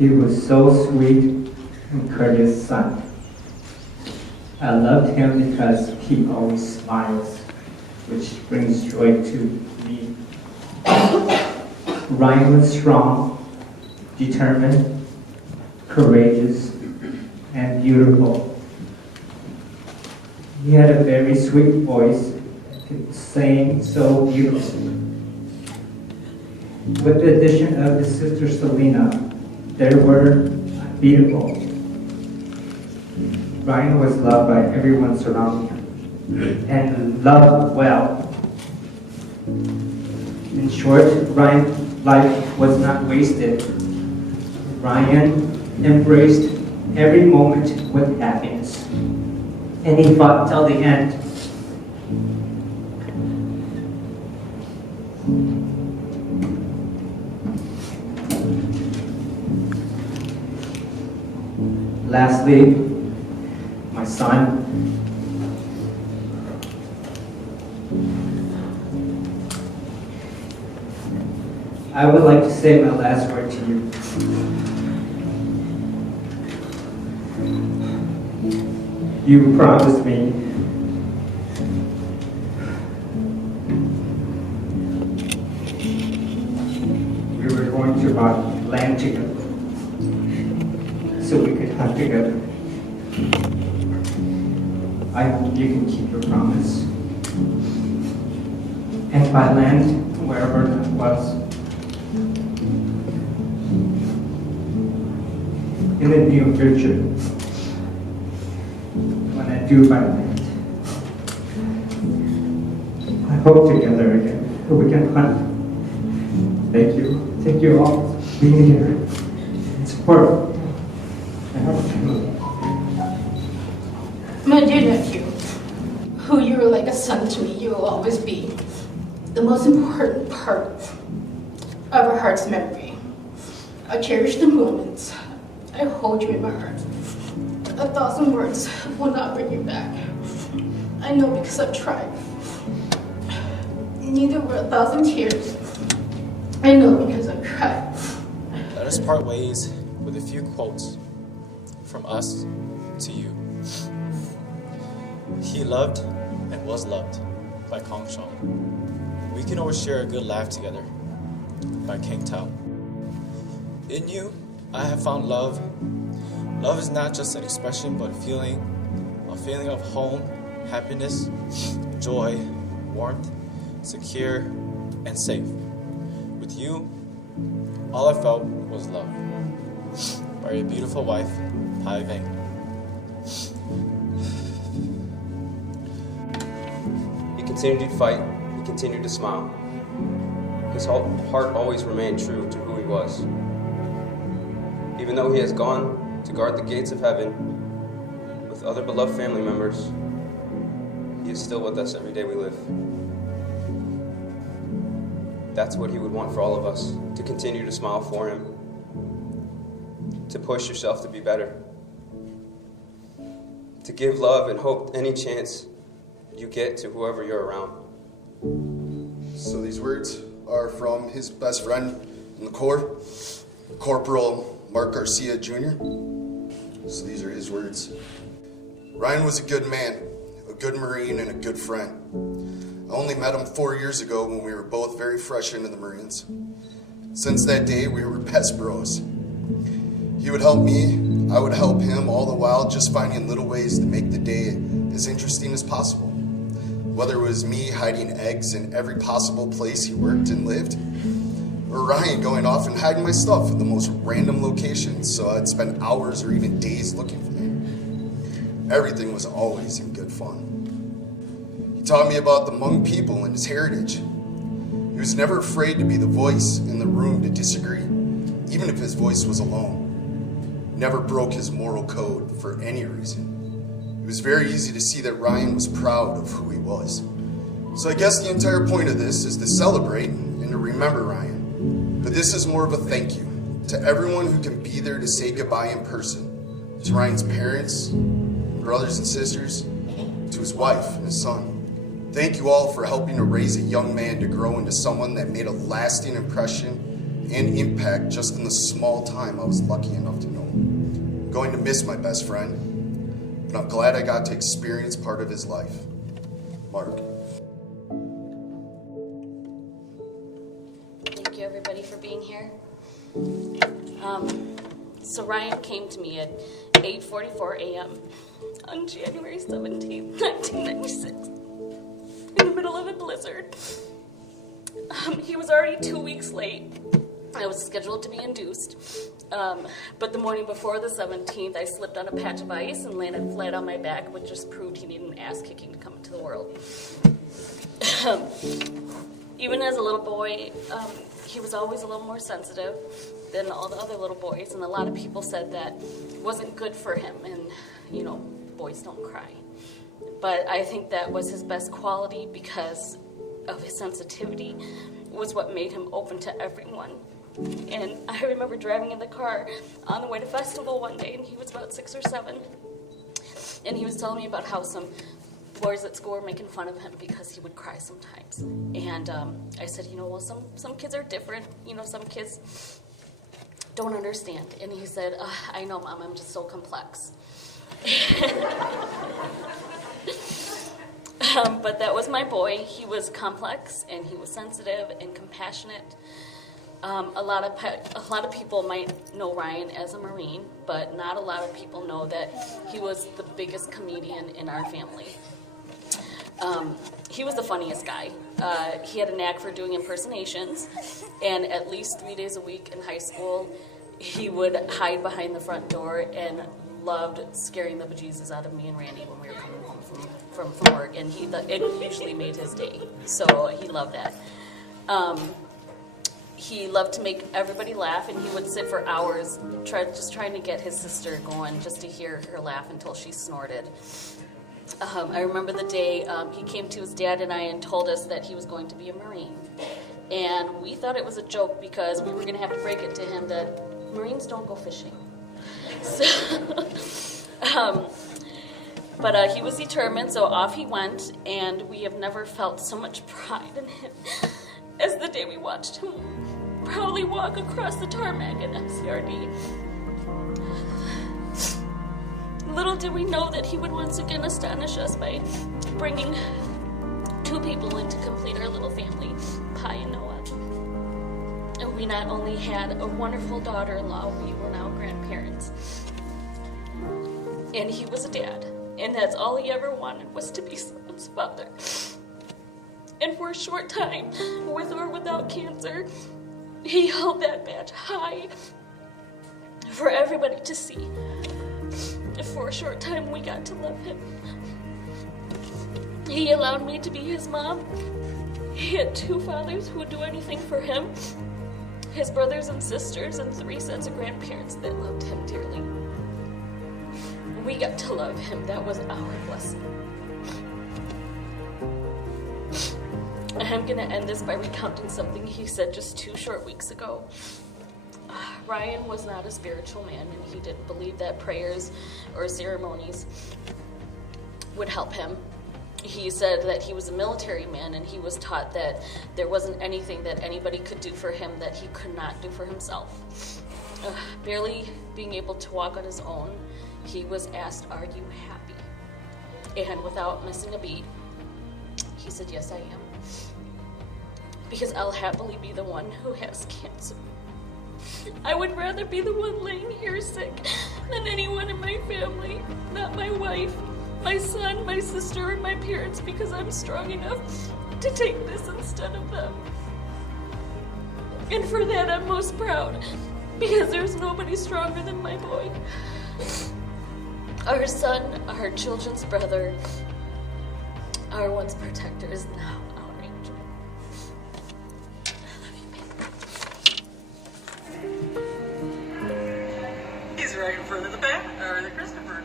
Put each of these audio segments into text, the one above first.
He was so sweet and courteous son. I loved him because he always smiles, which brings joy to me. Ryan was strong, determined, courageous, and beautiful. He had a very sweet voice, could sing so beautifully. With the addition of his sister Selena, they were unbeatable. Ryan was loved by everyone surrounding him, and loved well. In short, Ryan's life was not wasted. Ryan embraced every moment with happiness, and he fought till the end. Lastly, my son. I would like to say my last word to you. You promised me we were going to buy land together so we could hunt together. I hope you can keep your promise and buy land wherever that was. In the near future, when I do buy land, I hope together again that we can hunt. Thank you. Thank you all for being here and support. My dear nephew, who you are like a son to me, you will always be the most important part of our heart's memory. I cherish the moments I hold you in my heart. 1,000 words will not bring you back. I know because I've tried. Neither were 1,000 tears. I know because I've cried. Let us part ways with a few quotes from us to you. He loved and was loved by Kong Shong. We can always share a good laugh together by King Tao. In you, I have found love. Love is not just an expression, but a feeling of home, happiness, joy, warmth, secure, and safe. With you, all I felt was love. By your beautiful wife, Hai Veng. He continued to fight, he continued to smile. His heart always remained true to who he was. Even though he has gone to guard the gates of heaven with other beloved family members, he is still with us every day we live. That's what he would want for all of us, to continue to smile for him, to push yourself to be better, to give love and hope any chance you get to whoever you're around. So these words are from his best friend in the Corps, Corporal Mark Garcia Jr. So these are his words. Ryan was a good man, a good Marine, and a good friend. I only met him 4 years ago when we were both very fresh into the Marines. Since that day, we were best bros. He would help me, I would help him, all the while just finding little ways to make the day as interesting as possible. Whether it was me hiding eggs in every possible place he worked and lived, or Ryan going off and hiding my stuff in the most random locations so I'd spend hours or even days looking for them. Everything was always in good fun. He taught me about the Hmong people and his heritage. He was never afraid to be the voice in the room to disagree, even if his voice was alone. Never broke his moral code for any reason. It was very easy to see that Ryan was proud of who he was. So I guess the entire point of this is to celebrate and to remember Ryan. But this is more of a thank you to everyone who can be there to say goodbye in person. To Ryan's parents, brothers and sisters, to his wife and his son. Thank you all for helping to raise a young man to grow into someone that made a lasting impression and impact just in the small time I was lucky enough to know him. I'm going to miss my best friend, but I'm glad I got to experience part of his life. Mark. Thank you, everybody, for being here. So Ryan came to me at 8:44 a.m. on January 17th, 1996, in the middle of a blizzard. He was already 2 weeks late. I was scheduled to be induced, but the morning before the 17th, I slipped on a patch of ice and landed flat on my back, which just proved he needed an ass kicking to come into the world. Even as a little boy, he was always a little more sensitive than all the other little boys, and a lot of people said that wasn't good for him, and, you know, boys don't cry. But I think that was his best quality because of his sensitivity was what made him open to everyone. And I remember driving in the car on the way to festival one day, and he was about 6 or 7, and he was telling me about how some boys at school were making fun of him because he would cry sometimes. And I said, you know, well, some kids are different. You know, some kids don't understand. And he said, I know, Mom, I'm just so complex. But that was my boy. He was complex, and he was sensitive and compassionate. A lot of people might know Ryan as a Marine, but not a lot of people know that he was the biggest comedian in our family. He was the funniest guy. He had a knack for doing impersonations, and at least 3 days a week in high school, he would hide behind the front door and loved scaring the bejesus out of me and Randy when we were coming home from work, and it usually made his day, so he loved that. He loved to make everybody laugh, and he would sit for hours just trying to get his sister going, just to hear her laugh until she snorted. I remember the day he came to his dad and I and told us that he was going to be a Marine. And we thought it was a joke because we were going to have to break it to him that Marines don't go fishing. So, but he was determined, so off he went, and we have never felt so much pride in him as the day we watched him proudly walk across the tarmac at MCRD. Little did we know that he would once again astonish us by bringing 2 people in to complete our little family, Pi and Noah. And we not only had a wonderful daughter-in-law, we were now grandparents. And he was a dad, and that's all he ever wanted was to be someone's father. And for a short time, with or without cancer, he held that badge high for everybody to see. For a short time, we got to love him. He allowed me to be his mom. He had 2 fathers who would do anything for him, his brothers and sisters, and 3 sets of grandparents that loved him dearly. We got to love him. That was our blessing. I'm going to end this by recounting something he said just 2 short weeks ago. Ryan was not a spiritual man, and he didn't believe that prayers or ceremonies would help him. He said that he was a military man, and he was taught that there wasn't anything that anybody could do for him that he could not do for himself. Barely being able to walk on his own, he was asked, "Are you happy?" And without missing a beat, he said, "Yes, I am. Because I'll happily be the one who has cancer. I would rather be the one laying here sick than anyone in my family, not my wife, my son, my sister, or my parents, because I'm strong enough to take this instead of them. And for that I'm most proud, because there's nobody stronger than my boy. Our son, our children's brother, our once protector is now our angel." He's right in front of the back, or the Christopher.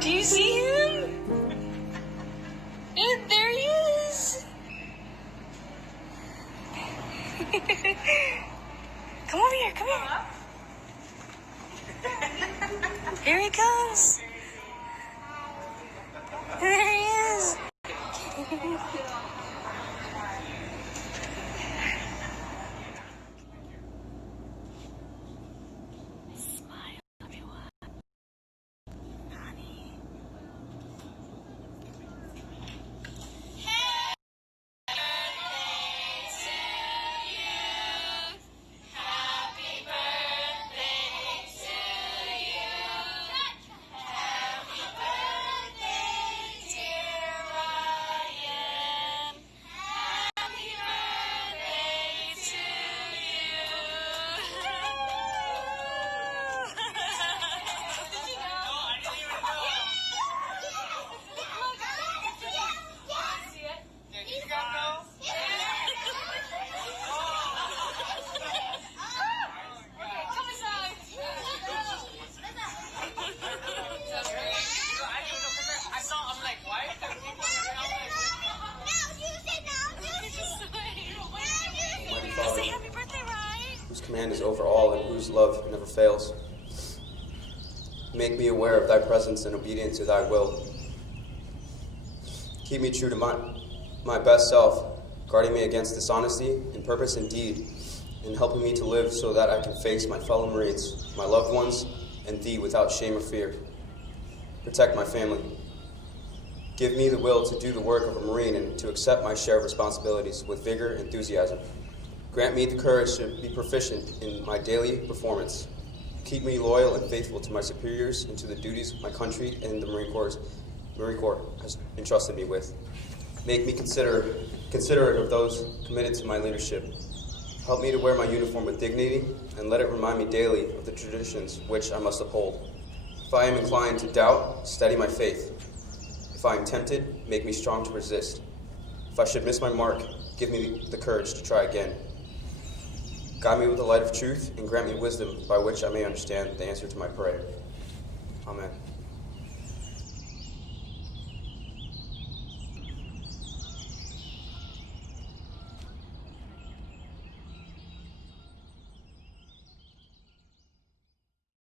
Do you see him? There he is. Come over here, come here. Here he comes. There he is. command is over all and whose love never fails. Make me aware of thy presence and obedient to thy will. Keep me true to my best self, guarding me against dishonesty in purpose and deed, and helping me to live so that I can face my fellow Marines, my loved ones, and thee without shame or fear. Protect my family. Give me the will to do the work of a Marine and to accept my share of responsibilities with vigor and enthusiasm. Grant me the courage to be proficient in my daily performance. Keep me loyal and faithful to my superiors and to the duties my country and the Marine Corps has entrusted me with. Make me considerate of those committed to my leadership. Help me to wear my uniform with dignity, and let it remind me daily of the traditions which I must uphold. If I am inclined to doubt, steady my faith. If I am tempted, make me strong to resist. If I should miss my mark, give me the courage to try again. Guide me with the light of truth, and grant me wisdom by which I may understand the answer to my prayer. Amen.